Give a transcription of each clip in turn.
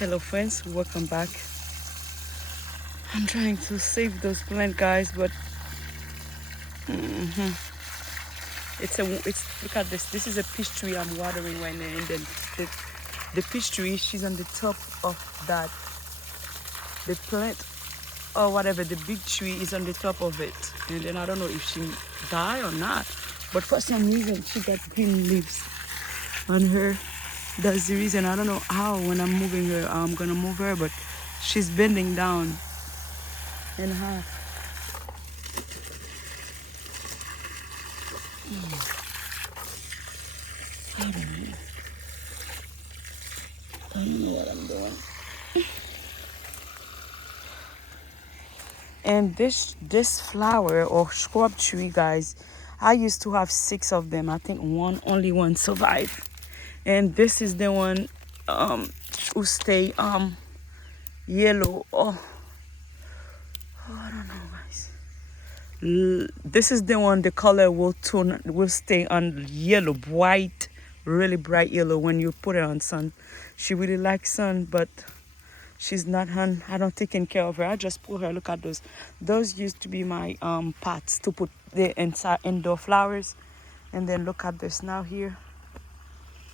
Hello friends, welcome back. I'm trying to save those plants, guys, but it's look at this. This is a peach tree I'm watering right now, and then the peach tree, she's on the top of that. The plant or whatever, the big tree is on the top of it, and then I don't know if she died or not, but for some reason she got green leaves on her. That's the reason. I don't know how when I'm moving her, I'm gonna move her, but she's bending down in half. I don't know what I'm doing. And this flower or scrub tree, guys, I used to have 6 of them. I think only one survived. And this is the one who stay yellow. Oh, I don't know, guys. This is the one, the color will stay on yellow, bright, really bright yellow when you put it on sun. She really likes sun, but she's not hun. I don't taking care of her. I just put her. Look at those. Those used to be my pots to put the inside indoor flowers. And then look at this now here.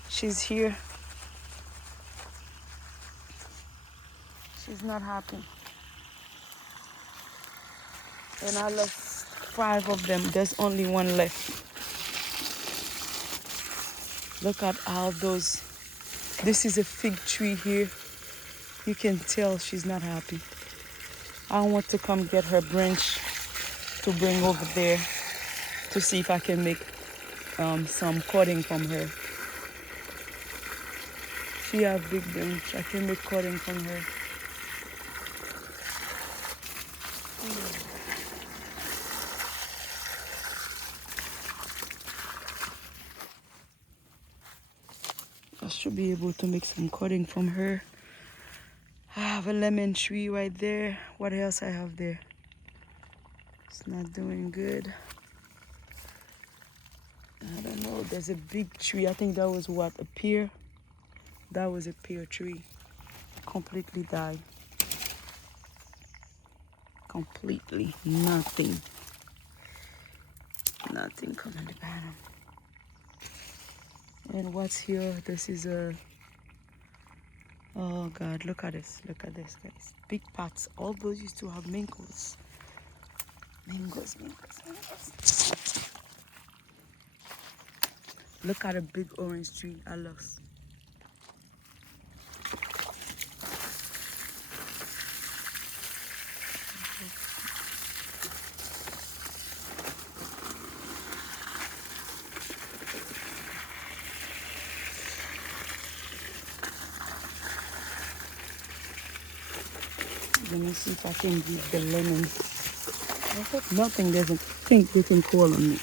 She's here. She's not happy. And I lost 5 of them. There's only one left. Look at all those. This is a fig tree here. You can tell she's not happy. I want to come get her branch to bring over there to see if I can make some cutting from her. She have big branch. I can make cutting from her. I should be able to make some cutting from her. I have a lemon tree right there. What else I have there? It's not doing good. I don't know. There's a big tree. I think that was what, a pear? That was a pear tree. Completely died. Completely. Nothing. Nothing coming to the bottom. And what's here? This is a... Oh God, look at this. Look at this, guys. Big pots. All those used to have mangoes. Mangoes. Look at a big orange tree I lost. Let me see if I can get the lemon. I hope nothing doesn't think they can call on me.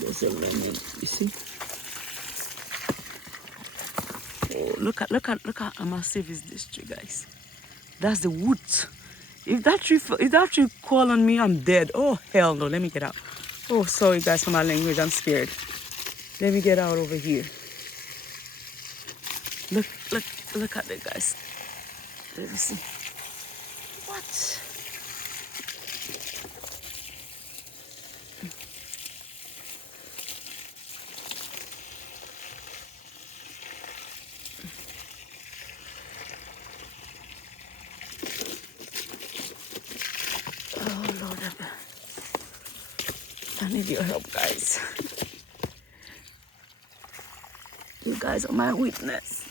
There's a lemon, you see? Oh, look at how massive is this tree, guys. That's the wood. If that tree call on me, I'm dead. Oh hell no, let me get out. Oh, sorry guys for my language, I'm scared. Let me get out over here. Look at it, guys. Let me see. What? Oh Lord, I need your help, guys. You guys are my witness.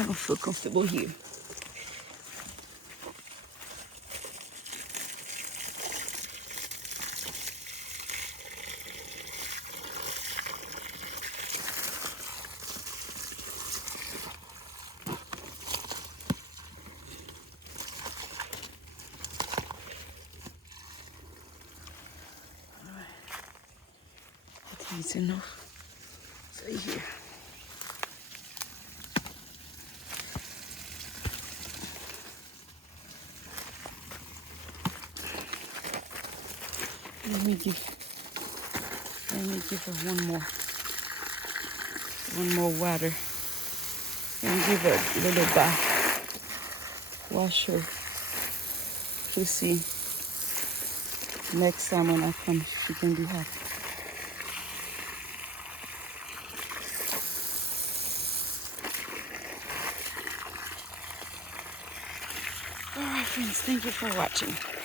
I don't feel comfortable here. it's enough. Stay here. Let me give her one more water, and give her a little bath. Wash her to see next time when I come she can be happy. Alright friends, thank you for watching.